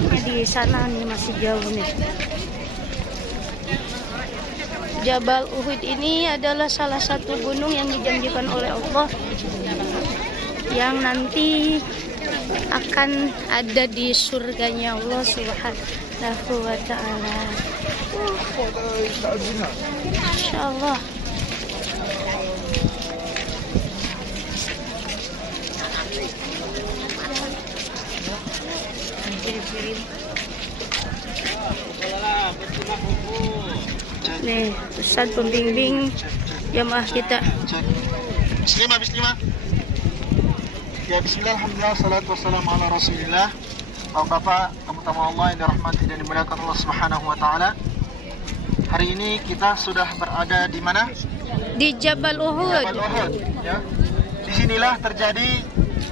letaknya di sana nih, masih jauh nih. Jabal Uhud ini adalah salah satu gunung yang dijanjikan oleh Allah yang nanti akan ada di surganya Allah Subhanahu wa ta'ala. Insyaallah. Nih, Ustaz pembimbing jamaah kita. Bismillah. Ya bismillah, alhamdulillah, salatu wassalamu ala rasulillah. Bapak, tamu-tamu Allah yang dirahmati dan dimuliakan Allah Subhanahu wa taala. Hari ini kita sudah berada di mana? Di Jabal Uhud. Jabal Uhud, ya. Disinilah terjadi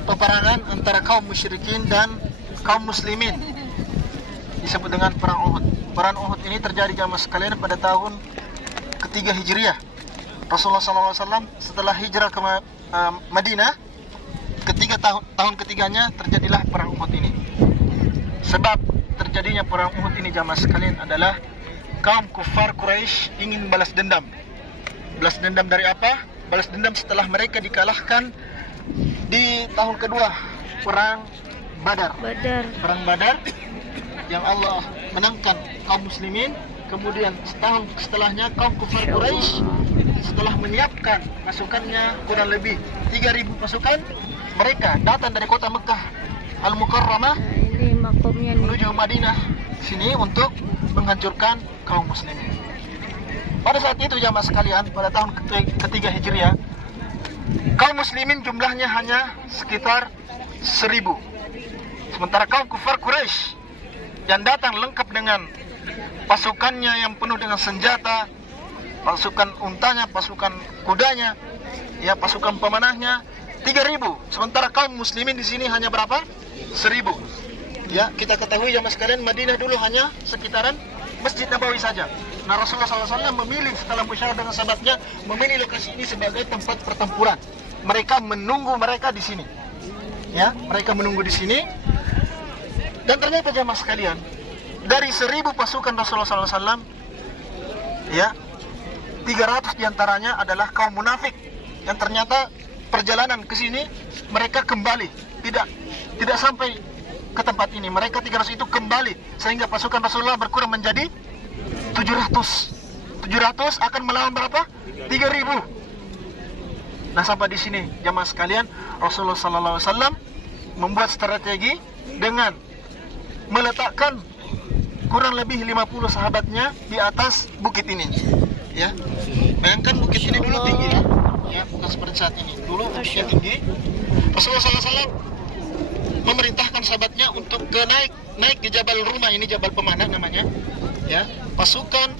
peperangan antara kaum musyrikin dan kaum muslimin. Disebut dengan perang Uhud. Perang Uhud ini terjadi jamaah sekalian pada tahun ketiga Hijriah. Rasulullah SAW setelah hijrah ke Madinah, tahun ketiganya terjadilah perang Uhud ini. Sebab terjadinya perang Uhud ini jamaah sekalian adalah kaum kufar Quraisy ingin balas dendam. Balas dendam dari apa? Balas dendam setelah mereka dikalahkan di tahun kedua perang Badar. Perang Badar yang Allah menangkan kaum muslimin. Kemudian setahun setelahnya kaum kufar Quraisy setelah menyiapkan pasukannya kurang lebih 3.000 pasukan, mereka datang dari kota Mekah Al-Mukarramah menuju Madinah sini untuk menghancurkan kaum muslimin. Pada saat itu jamaah sekalian, pada tahun ketiga Hijriah, kaum muslimin jumlahnya hanya sekitar 1.000. Sementara kaum kufar Quraisy yang datang lengkap dengan pasukannya yang penuh dengan senjata, pasukan untanya, pasukan kudanya, ya, pasukan pemanahnya 3.000. Sementara kaum muslimin di sini hanya berapa? 1.000. Ya, kita ketahui jamaah sekalian, Madinah dulu hanya sekitaran Masjid Nabawi saja. Nah, Rasulullah SAW memilih setelah musyawarah dengan sahabatnya, memilih lokasi ini sebagai tempat pertempuran. Mereka menunggu mereka di sini. Ya, mereka menunggu di sini. Dan ternyata jamaah sekalian, dari 1.000 pasukan Rasulullah SAW, ya, 300 diantaranya adalah kaum munafik yang ternyata perjalanan ke sini mereka kembali, tidak sampai ke tempat ini. Mereka 300 itu kembali sehingga pasukan Rasulullah berkurang menjadi 700. 700 akan melawan berapa? 3.000. Nah, sampai di sini jamaah sekalian, Rasulullah SAW membuat strategi dengan meletakkan kurang lebih 50 sahabatnya di atas bukit ini. Ya, bayangkan bukit ini dulu tinggi, ya, bukan seperti saat ini. Dulu bukitnya tinggi. Rasulullah SAW memerintahkan sahabatnya untuk naik ke Jabal Rumah, ini Jabal Pemanah namanya. Ya, pasukan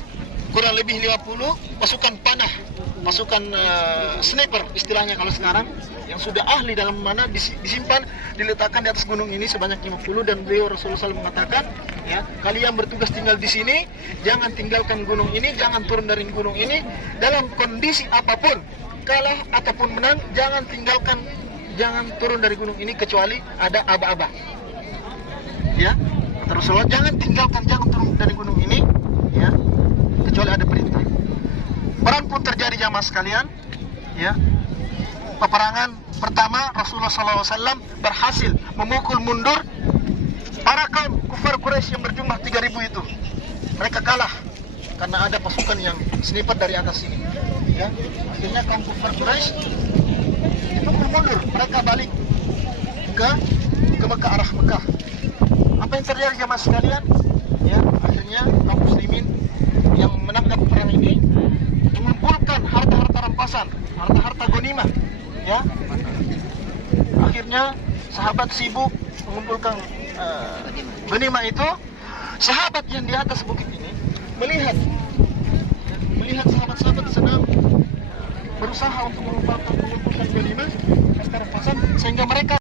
kurang lebih 50 pasukan panah, pasukan sniper istilahnya kalau sekarang, yang sudah ahli dalam mana disimpan, diletakkan di atas gunung ini sebanyak 50. Dan beliau Rasulullah SAW mengatakan, ya, kalian bertugas tinggal di sini, jangan tinggalkan gunung ini, jangan turun dari gunung ini dalam kondisi apapun, kalah ataupun menang, jangan turun dari gunung ini kecuali ada aba-aba. Ya, kata Rasulullah, jangan turun dari gunung ini, ya, kecuali ada perintah. Perang pun terjadi jamaah sekalian, ya. Peperangan pertama Rasulullah SAW berhasil memukul mundur para kaum kufar Quraisy yang berjumlah 3.000 itu. Mereka kalah karena ada pasukan yang sniper dari atas sini. Ya, akhirnya kaum kufar Quraisy dipukul mundur. Mereka balik ke Mekah, arah Mekah. Apa yang terjadi jamaah sekalian? Ya, akhirnya kaum muslimin yang menangkap perang ini mengumpulkan harta-harta rampasan, harta-harta ghanimah. Ya, akhirnya sahabat sibuk mengumpulkan ghanimah itu. Sahabat yang di atas bukit ini melihat sahabat-sahabat sedang berusaha untuk mengumpulkan ghanimah, harta rampasan, sehingga mereka